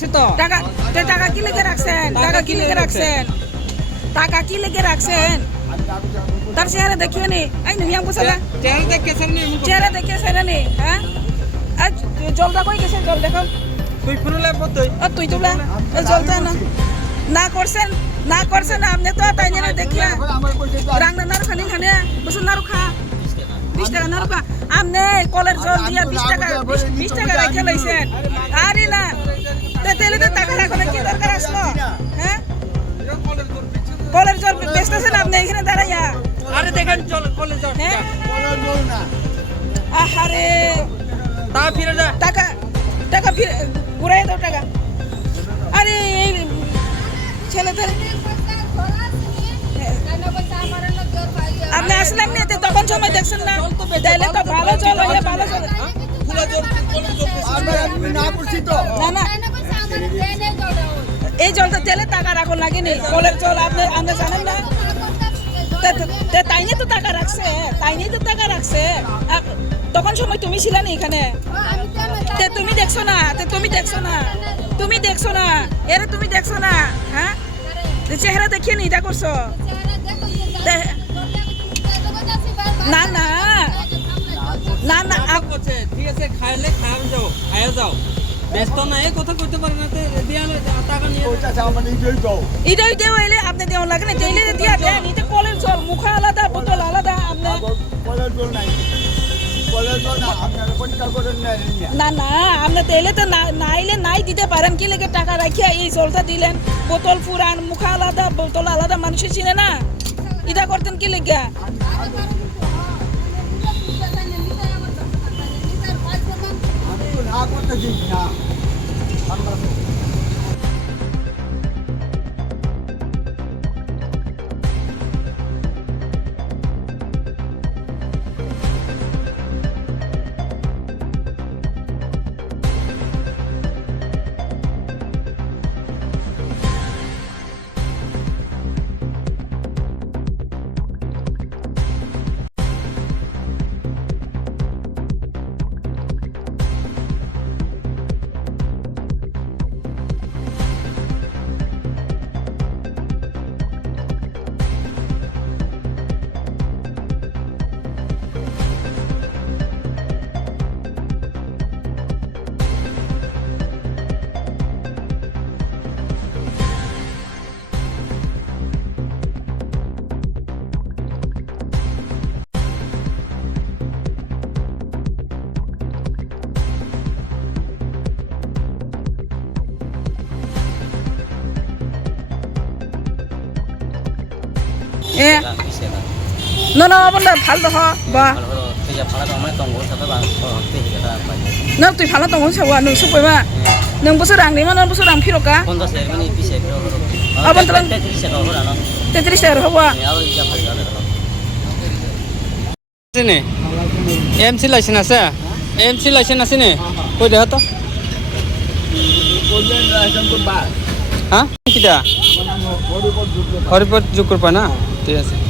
রাখছে তো টাকা কি লেগে রাখছেন? টাকা কি লেগে রাখছেন? টাকা কি লেগে রাখছেন? তার চেহারা দেখিয়ে নি এই নিয়ম বসালা চেহারা দেখে সামনে চেহারা দেখে সেরা নি হ্যাঁ আজ জলটা কই গেছে? জল দেখো তুই ফোনে লাগবো তুই তুলা জলটা না করছেন আপনি তো তাই না দেখিয়া রাংনা নারু খানি খানে বসুন নারু খা 20 টাকা নারু খা আপনি কলের জল দিয়া 20 টাকা রেখে লইছেন আরে না তেলে তো টাকা রাখো না কি দরকার আসলো হ্যাঁ কলের জল বেচতেছেন আপনি এখানে দাঁড়াইয়া আরে দেখেন চল কলেজ যাও হ্যাঁ কলের জল না আহারে তা ফিরে যা টাকা ফিরে ঘুরাই দাও টাকা আরে এই ছেলেদের আপনি আসলেন না তখন সময় দেখছেন না তাইলে তো ভালো চল হইলে ভালো চল ফুলা জল কলেজ জল আমি না করছি তো না এই জলটা তেলে টাকা রাখুন লাগেনি কলের জল আপনি জানেন না তাই নিয়ে তো টাকা রাখছে তখন সময় তুমি ছিলে না এখানে তুমি দেখছো না এরে তুমি দেখছো না হ্যাঁ চেহারা দেখিয়ে নি এটা করছো না ঠিক আছে খাইলে খাও যাও আয়া যাও ব্যস্ত না এই কথা কইতে পারে না দিয়া টাকা নিয়ে ওইটা আমার নিজেই তো এটাই দেওয়া এলে আপনি দেওয়া লাগে না দিলে দিয়া দেন এটা কলের জল মুখা আলাদা বোতল আলাদা আপনি কলের জল নাই কলের জল না আপনারা পরিষ্কার করেন না আপনি তেলে তো নাইলে নাই দিতে পারেন কি লেগে টাকা রাখিয়া এই জলটা দিলেন বোতল ফুরান মুখা আলাদা বোতল আলাদা মানুষের চিনে না এটা করতেন কি লেগে না করতেছি না বন্ধ ভাল দহ বা nang tui phala tong sawa nung supai ma nang busur ang lima nang busur ang phiroka abon telan 33 টাকা হবো নে এমসি লাইসেন্স আছে এমসি লাইসেন্স আছে নে কই দেহ তো কোন লাইসেন্স তো বা হ্যাঁ কিটা আমার নাম হরিপদ হরিপদ যোগ করবা না ঠিক আছে